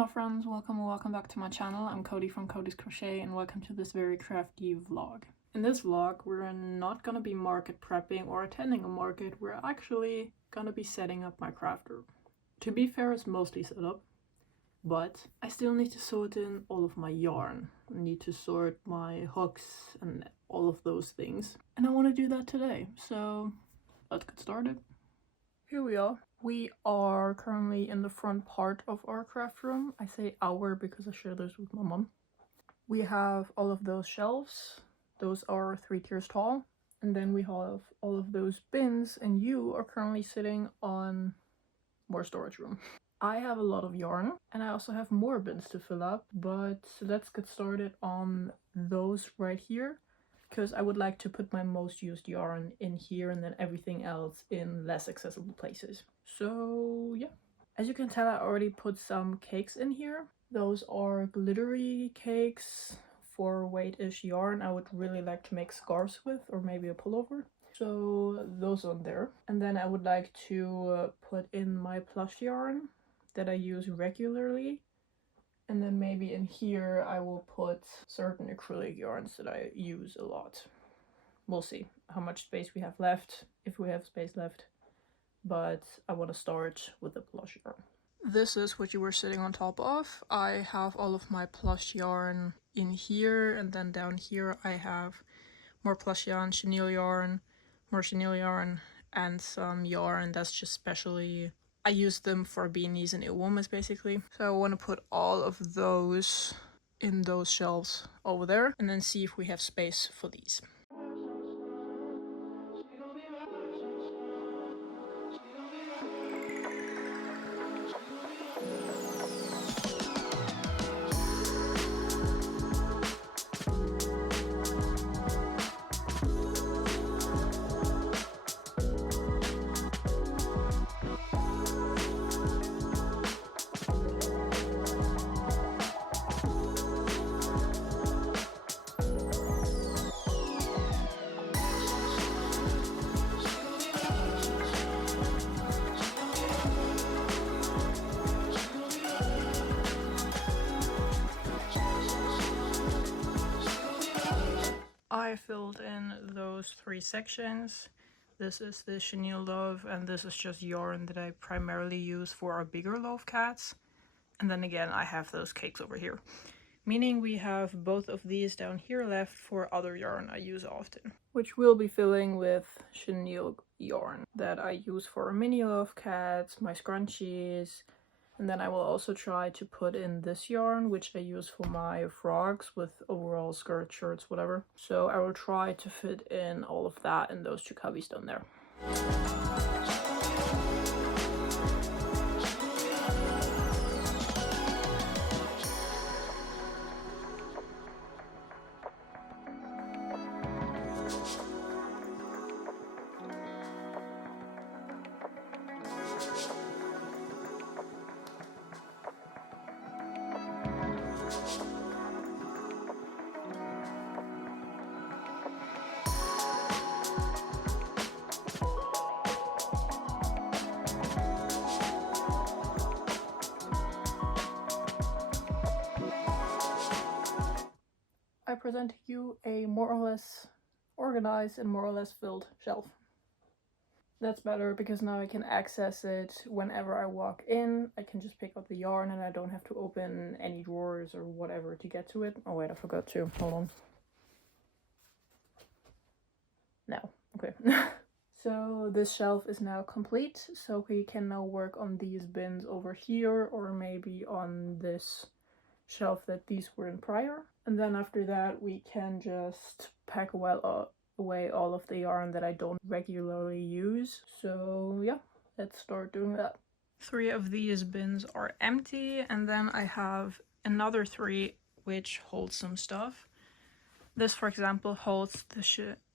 Hello friends, welcome back to my channel. I'm Cody from Cody's Crochet and welcome to this very crafty vlog. In this vlog we're not gonna be market prepping or attending a market, we're actually gonna be setting up my craft room. To be fair, it's mostly set up, but I still need to sort in all of my yarn. I need to sort my hooks and all of those things. And I want to do that today, so let's get started. Here we are. We are currently in the front part of our craft room. I say our because I share this with my mom. We have all of those shelves. Those are 3 tiers tall. And then we have all of those bins, and you are currently sitting on more storage room. I have a lot of yarn and I also have more bins to fill up, but let's get started on those right here, because I would like to put my most used yarn in here and then everything else in less accessible places. So yeah, as you can tell, I already put some cakes in here. Those are glittery cakes for weight-ish yarn I would really like to make scarves with, or maybe a pullover. So those on there. And then I would like to put in my plush yarn that I use regularly. And then maybe in here I will put certain acrylic yarns that I use a lot. We'll see how much space we have left, if we have space left. But I want to start with the plush yarn. This is what you were sitting on top of. I have all of my plush yarn in here, and then down here I have more plush yarn, chenille yarn, more chenille yarn, and some yarn that's just specially, I use them for beanies and earwarmers basically. So I want to put all of those in those shelves over there and then see if we have space for these. I filled in those 3 sections. This is the chenille loaf, and this is just yarn that I primarily use for our bigger loaf cats. And then again, I have those cakes over here. Meaning we have both of these down here left for other yarn I use often. Which we'll be filling with chenille yarn that I use for mini loaf cats, my scrunchies. And then I will also try to put in this yarn, which I use for my frogs with overalls, skirts, shirts, whatever. So I will try to fit in all of that in those 2 cubbies down there. I present you a more or less organized and more or less filled shelf. That's better because now I can access it whenever I walk in. I can just pick up the yarn and I don't have to open any drawers or whatever to get to it. Oh wait, I forgot to. Hold on. No. Okay. So this shelf is now complete, so we can now work on these bins over here, or maybe on this shelf that these were in prior. And then after that we can just pack away all of the yarn that I don't regularly use. So yeah, let's start doing that. 3 of these bins are empty, and then I have another 3 which hold some stuff. This, for example, holds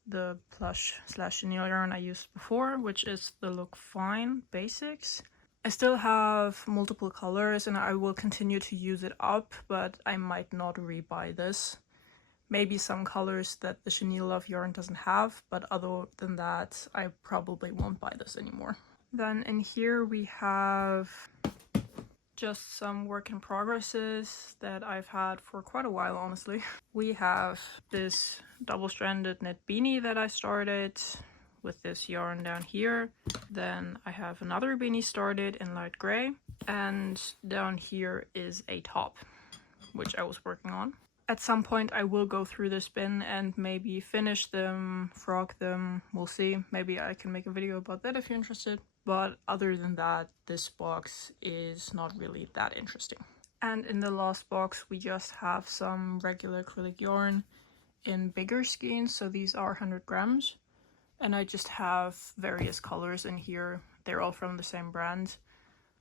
the plush / chenille yarn I used before, which is the Look Fine Basics. I still have multiple colors and I will continue to use it up, but I might not rebuy this. Maybe some colors that the chenille loaf yarn doesn't have, but other than that, I probably won't buy this anymore. Then in here we have Just some work in progresses that I've had for quite a while, honestly. We have this double-stranded knit beanie that I started with this yarn down here. Then I have another beanie started in light gray, and down here is a top, which I was working on. At some point I will go through this bin and maybe finish them, frog them, we'll see. Maybe I can make a video about that if you're interested. But other than that, this box is not really that interesting. And in the last box we just have some regular acrylic yarn in bigger skeins, so these are 100 grams. And I just have various colors in here. They're all from the same brand.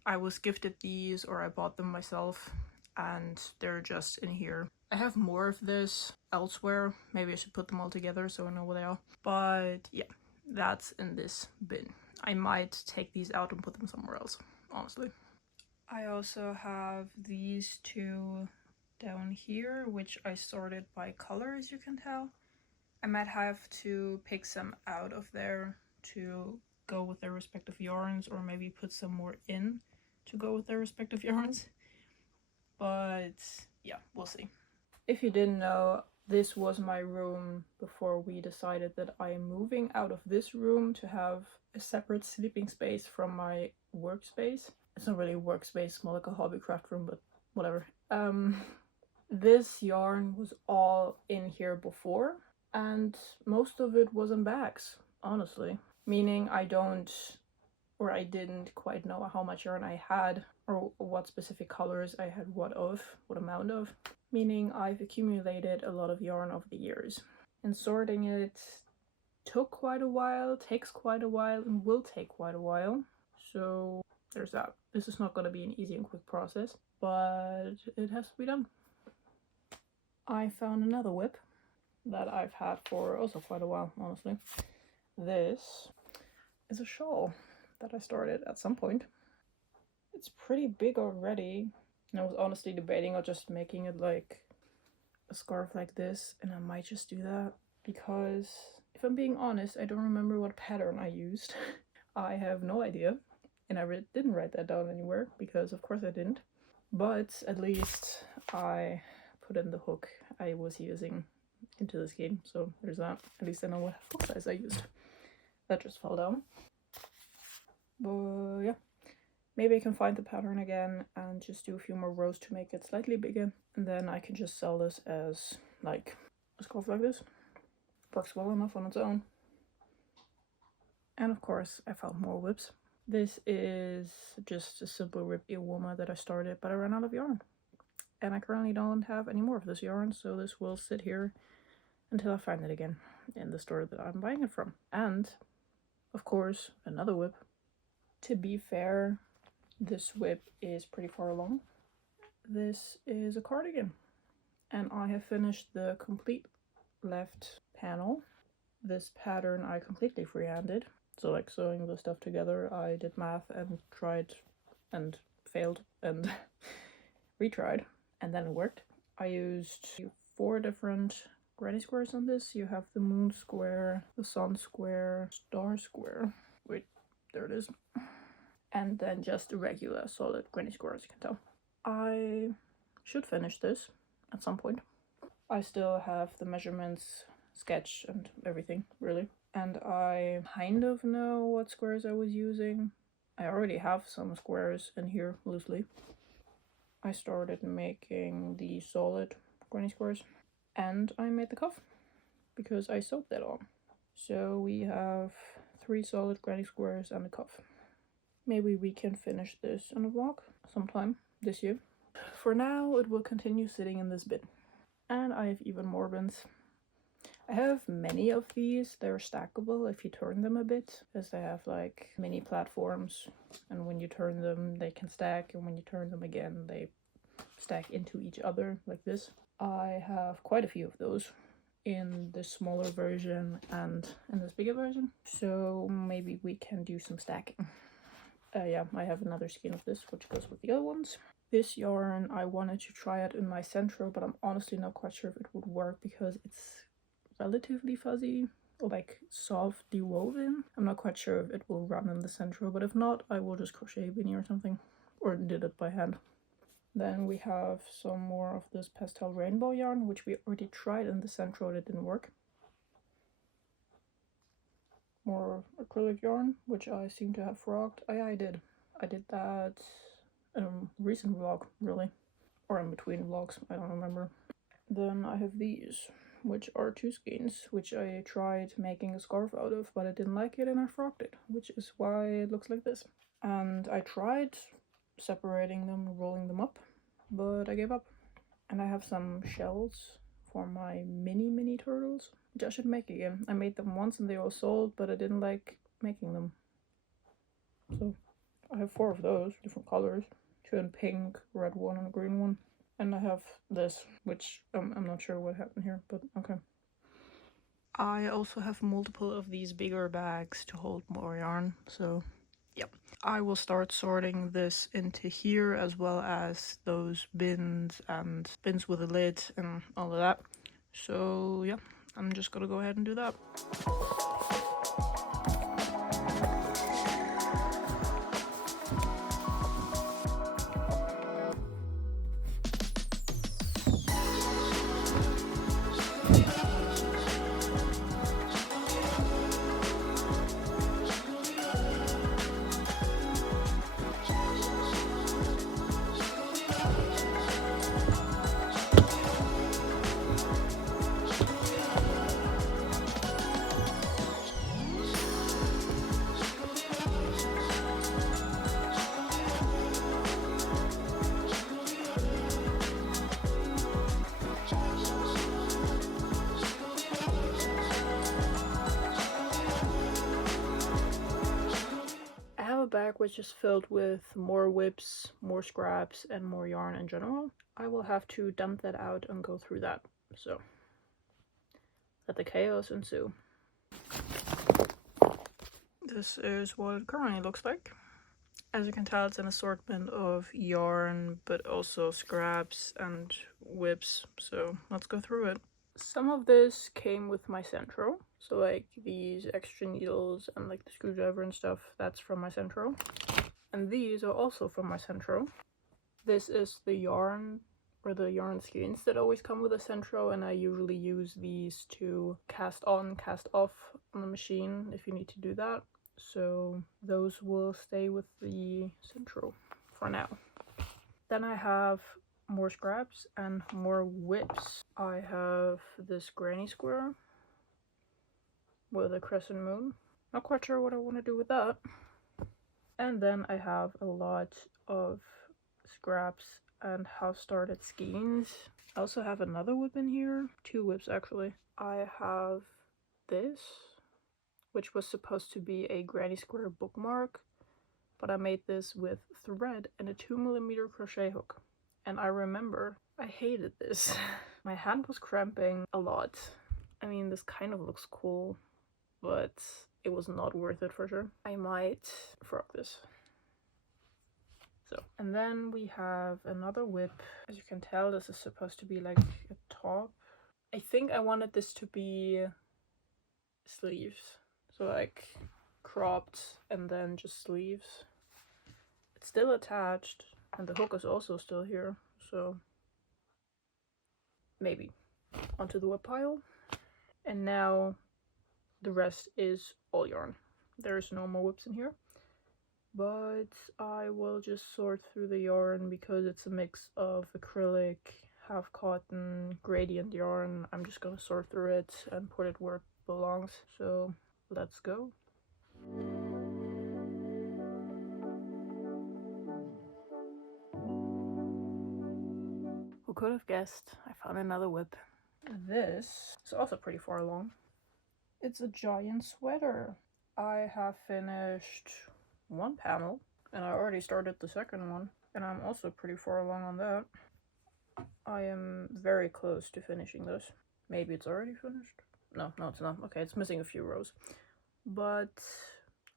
I was gifted these or I bought them myself, and they're just in here. I have more of this elsewhere. Maybe I should put them all together so I know where they are. But yeah, that's in this bin. I might take these out and put them somewhere else, honestly. I also have these two down here, which I sorted by color, as you can tell. I might have to pick some out of there to go with their respective yarns, or maybe put some more in to go with their respective yarns. But yeah, we'll see. If you didn't know, this was my room before we decided that I am moving out of this room to have a separate sleeping space from my workspace. It's not really a workspace, more like a hobbycraft room, but whatever. This yarn was all in here before, and most of it was in bags, honestly. Meaning I didn't quite know how much yarn I had, or what specific colors I had what amount of. Meaning I've accumulated a lot of yarn over the years. And sorting it took quite a while, takes quite a while, and will take quite a while. So there's that. This is not going to be an easy and quick process, but it has to be done. I found another whip that I've had for also quite a while, honestly. This is a shawl that I started at some point. It's pretty big already, and I was honestly debating on just making it like a scarf like this, and I might just do that because if I'm being honest, I don't remember what pattern I used. I have no idea, and I didn't write that down anywhere because of course I didn't, but at least I put in the hook I was using into the skein, so there's that. At least I know what hook size I used. That just fell down. But yeah, maybe I can find the pattern again and just do a few more rows to make it slightly bigger, and then I can just sell this as like a scarf like this. Works well enough on its own. And of course I found more whips. This is just a simple whip earwarmer that I started, but I ran out of yarn, and I currently don't have any more of this yarn, so this will sit here until I find it again in the store that I'm buying it from. And of course another whip. To be fair, this whip is pretty far along. This is a cardigan, and I have finished the complete left panel. This pattern I completely freehanded, so like sewing the stuff together, I did math and tried and failed and retried, and then it worked. I used 4 different granny squares on this. You have the moon square, the sun square, star square. Wait, there it is. And then just a regular solid granny square, as you can tell. I should finish this at some point. I still have the measurements, sketch, and everything, really. And I kind of know what squares I was using. I already have some squares in here, loosely. I started making the solid granny squares, and I made the cuff, because I sewed that on. So we have 3 solid granny squares and a cuff. Maybe we can finish this in a vlog sometime this year. For now, it will continue sitting in this bin. And I have even more bins. I have many of these. They're stackable if you turn them a bit, because they have like mini platforms, and when you turn them they can stack, and when you turn them again they stack into each other like this. I have quite a few of those in this smaller version and in this bigger version, so maybe we can do some stacking. Yeah, I have another skein of this, which goes with the other ones. This yarn, I wanted to try it in my centro, but I'm honestly not quite sure if it would work because it's relatively fuzzy, or like softly woven. I'm not quite sure if it will run in the centro, but if not, I will just crochet a beanie or something, or did it by hand. Then we have some more of this pastel rainbow yarn, which we already tried in the Centro, it didn't work. More acrylic yarn, which I seem to have frogged. Oh yeah, I did that in a recent vlog, really, or in between vlogs, I don't remember. Then I have these, which are 2 skeins, which I tried making a scarf out of, but I didn't like it and I frogged it, which is why it looks like this. And I tried separating them, rolling them up, but I gave up. And I have some shells for my mini turtles, which I should make again. I made them once and they all sold, but I didn't like making them. So I have 4 of those, different colors. 2 in pink, red one, and a green one. And I have this, which I'm not sure what happened here, but okay. I also have multiple of these bigger bags to hold more yarn, so yep. I will start sorting this into here, as well as those bins and bins with a lid and all of that. So yeah, I'm just gonna go ahead and do that. Bag which is filled with more whips, more scraps, and more yarn in general. I will have to dump that out and go through that, so let the chaos ensue. This is what it currently looks like. As you can tell, it's an assortment of yarn, but also scraps and whips, so let's go through it. Some of this came with my Centro, so like these extra needles and like the screwdriver and stuff, that's from my Centro. And these are also from my Centro. This is the yarn, or the yarn skeins that always come with a Centro, and I usually use these to cast on, cast off on the machine if you need to do that. So those will stay with the Centro for now. Then I have more scraps and more whips. I have this granny square with a crescent moon. Not quite sure what I want to do with that. And then I have a lot of scraps and half-started skeins. I also have another whip in here. 2 whips actually. I have this, which was supposed to be a granny square bookmark, but I made this with thread and a 2mm crochet hook. And I remember I hated this. My hand was cramping a lot. I mean, this kind of looks cool, but it was not worth it for sure. I might frog this. So, and then we have another whip. As you can tell, this is supposed to be like a top. I think I wanted this to be sleeves. So like cropped and then just sleeves. It's still attached and the hook is also still here. So maybe onto the whip pile. And now the rest is all yarn. There's no more whips in here. But I will just sort through the yarn because it's a mix of acrylic, half cotton, gradient yarn. I'm just gonna sort through it and put it where it belongs. So let's go. Who could have guessed? I found another whip. This is also pretty far along. It's a giant sweater. I have finished 1 panel and I already started the second one, and I'm also pretty far along on that. I am very close to finishing this. Maybe it's already finished? No, it's not. Okay, it's missing a few rows. But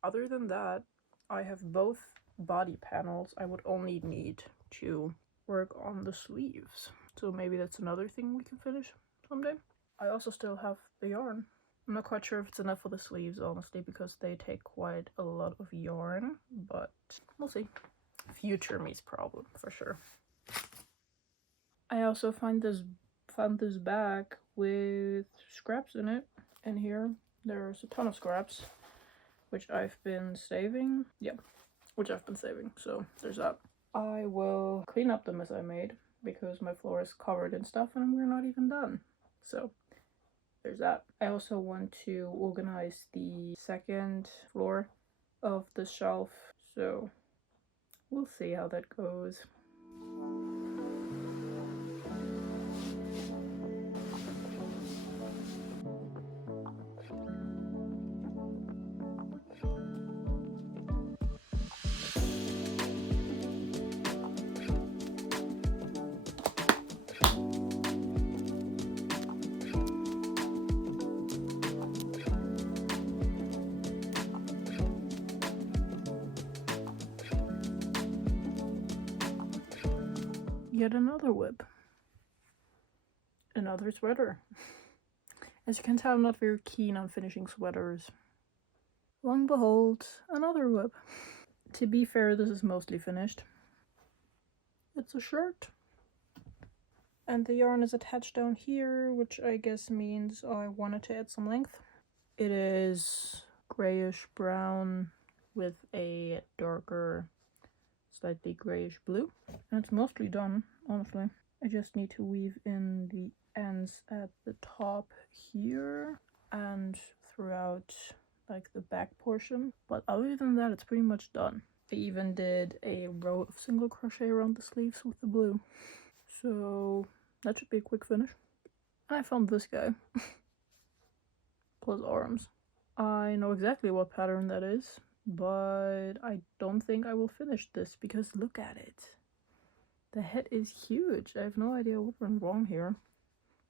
other than that, I have both body panels. I would only need to work on the sleeves. So maybe that's another thing we can finish someday. I also still have the yarn. I'm not quite sure if it's enough for the sleeves, honestly, because they take quite a lot of yarn, but we'll see. future me's problem for sure. I also found this bag with scraps in it, and here there's a ton of scraps, which I've been saving. So there's that. I will clean up the mess I made because my floor is covered in stuff and we're not even done. So there's that. I also want to organize the second floor of the shelf, so we'll see how that goes. Yet another whip. Another sweater. As you can tell, I'm not very keen on finishing sweaters. Long behold, another whip. To be fair, this is mostly finished. It's a shirt. And the yarn is attached down here, which I guess means I wanted to add some length. It is grayish brown with a darker, slightly grayish blue. And it's mostly done, honestly. I just need to weave in the ends at the top here and throughout like the back portion. But other than that, it's pretty much done. I even did a row of single crochet around the sleeves with the blue. So that should be a quick finish. And I found this guy. Plus arms. I know exactly what pattern that is, but I don't think I will finish this because look at it. The head is huge. I have no idea what went wrong here,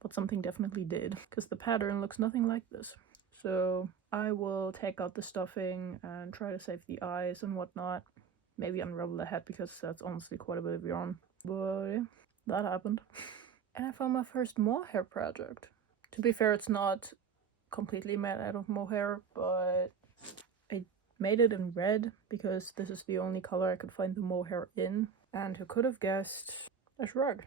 but something definitely did because the pattern looks nothing like this. So I will take out the stuffing and try to save the eyes and whatnot. Maybe unravel the head because that's honestly quite a bit of yarn. But yeah, that happened. And I found my first mohair project. To be fair, it's not completely made out of mohair, but I made it in red because this is the only color I could find the mohair in. And who could have guessed? A shrug.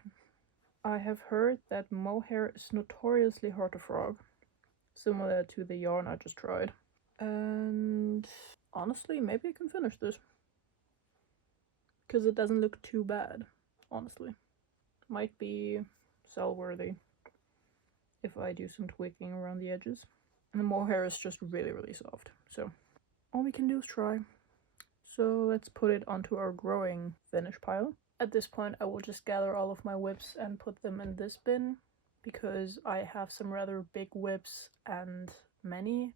I have heard that mohair is notoriously hard to frog, similar to the yarn I just tried. And honestly, maybe I can finish this because it doesn't look too bad, honestly. Might be sell worthy if I do some tweaking around the edges. And the mohair is just really, really soft. So all we can do is try. So let's put it onto our growing finish pile. At this point, I will just gather all of my whips and put them in this bin because I have some rather big whips and many.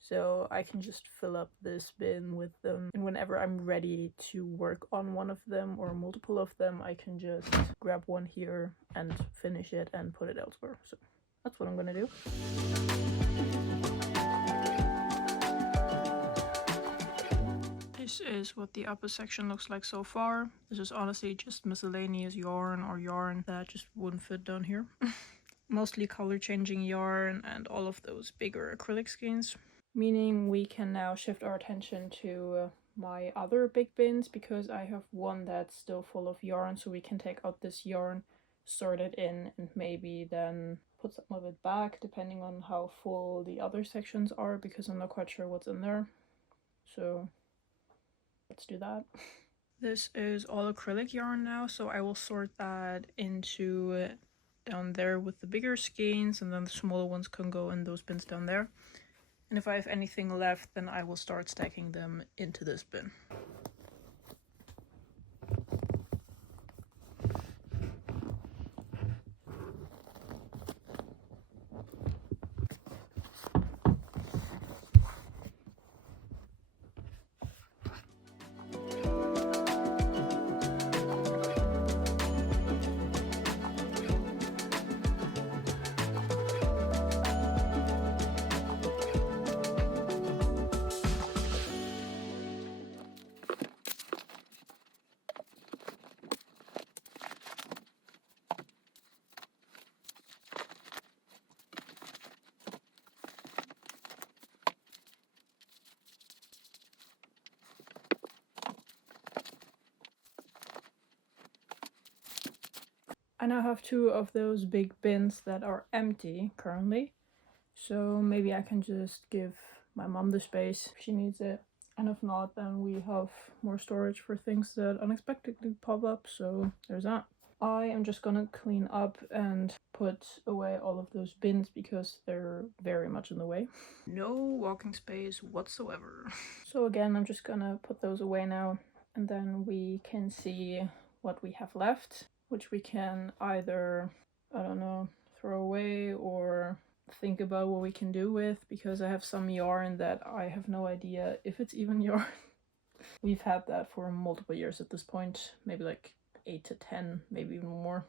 So I can just fill up this bin with them. And whenever I'm ready to work on one of them or multiple of them, I can just grab one here and finish it and put it elsewhere. So that's what I'm gonna do. This is what the upper section looks like so far. This is honestly just miscellaneous yarn or yarn that just wouldn't fit down here. Mostly color changing yarn and all of those bigger acrylic skeins. Meaning we can now shift our attention to my other big bins because I have one that's still full of yarn, so we can take out this yarn, sort it in, and maybe then put some of it back depending on how full the other sections are because I'm not quite sure what's in there. So let's do that. This is all acrylic yarn now, so I will sort that into down there with the bigger skeins, and then the smaller ones can go in those bins down there. And if I have anything left, then I will start stacking them into this bin. I now have 2 of those big bins that are empty currently. So maybe I can just give my mom the space if she needs it. And if not, then we have more storage for things that unexpectedly pop up, so there's that. I am just gonna clean up and put away all of those bins because they're very much in the way. No walking space whatsoever. So again, I'm just gonna put those away now, and then we can see what we have left, which we can either, I don't know, throw away or think about what we can do with, because I have some yarn that I have no idea if it's even yarn. We've had that for multiple years at this point, maybe like 8 to 10, maybe even more.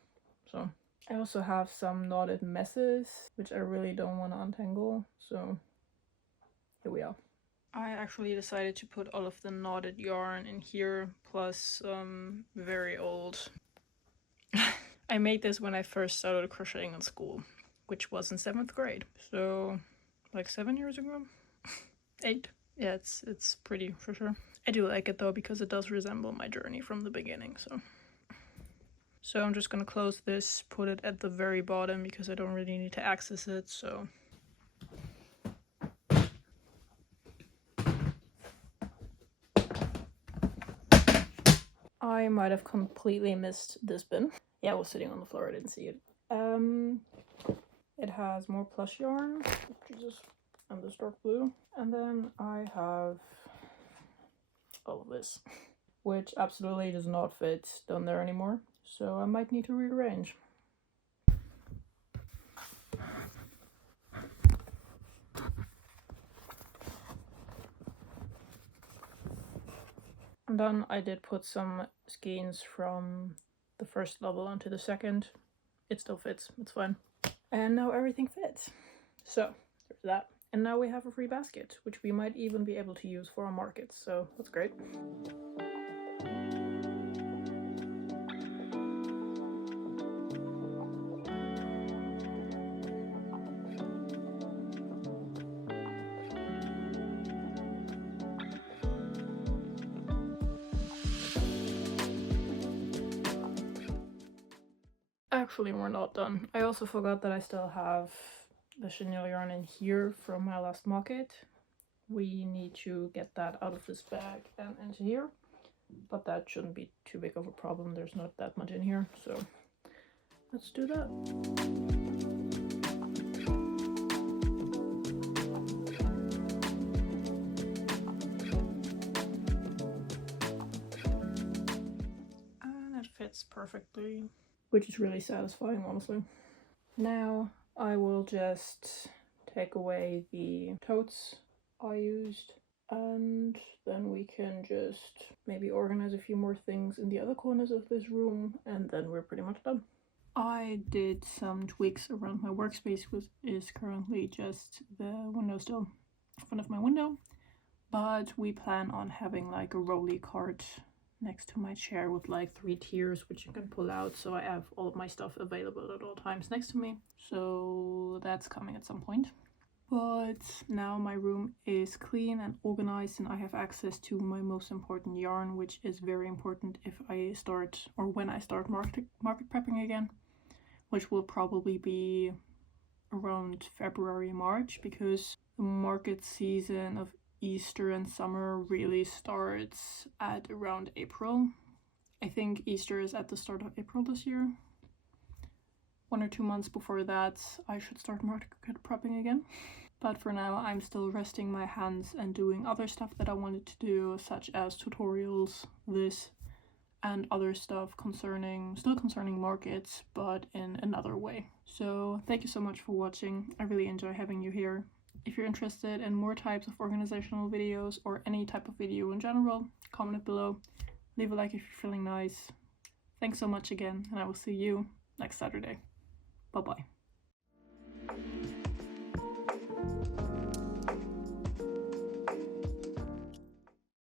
So I also have some knotted messes, which I really don't want to untangle, so here we are. I actually decided to put all of the knotted yarn in here, plus very old. I made this when I first started crocheting in school, which was in 7th grade, so like 7 years ago? 8? Yeah, it's pretty for sure. I do like it though, because it does resemble my journey from the beginning, so I'm just gonna close this, put it at the very bottom because I don't really need to access it, so. I might have completely missed this bin. Yeah, it was sitting on the floor, I didn't see it. It has more plush yarn, Jesus, and this dark blue. And then I have all of this, which absolutely does not fit down there anymore, so I might need to rearrange. And then I did put some skeins from the first level onto the second. It still fits, it's fine. And now everything fits. So there's that. And now we have a free basket, which we might even be able to use for our markets, so that's great. Actually, we're not done. I also forgot that I still have the chenille yarn in here from my last market. We need to get that out of this bag and into here, but that shouldn't be too big of a problem. There's not that much in here, so let's do that. And it fits perfectly, which is really satisfying, honestly. Now I will just take away the totes I used, and then we can just maybe organize a few more things in the other corners of this room, and then we're pretty much done. I did some tweaks around my workspace, which is currently just the windowsill in front of my window, but we plan on having like a rolly cart next to my chair with like 3 tiers which you can pull out, so I have all of my stuff available at all times next to me, so that's coming at some point. But now my room is clean and organized, and I have access to my most important yarn, which is very important if I start, or when I start market prepping again, which will probably be around February, March, because the market season of Easter and summer really starts at around April. I think Easter is at the start of April this year. 1 or 2 months before that, I should start market prepping again. But for now, I'm still resting my hands and doing other stuff that I wanted to do, such as tutorials, this, and other stuff still concerning markets, but in another way. So thank you so much for watching. I really enjoy having you here. If you're interested in more types of organizational videos or any type of video in general, comment it below. Leave a like if you're feeling nice. Thanks so much again, and I will see you next Saturday. Bye bye.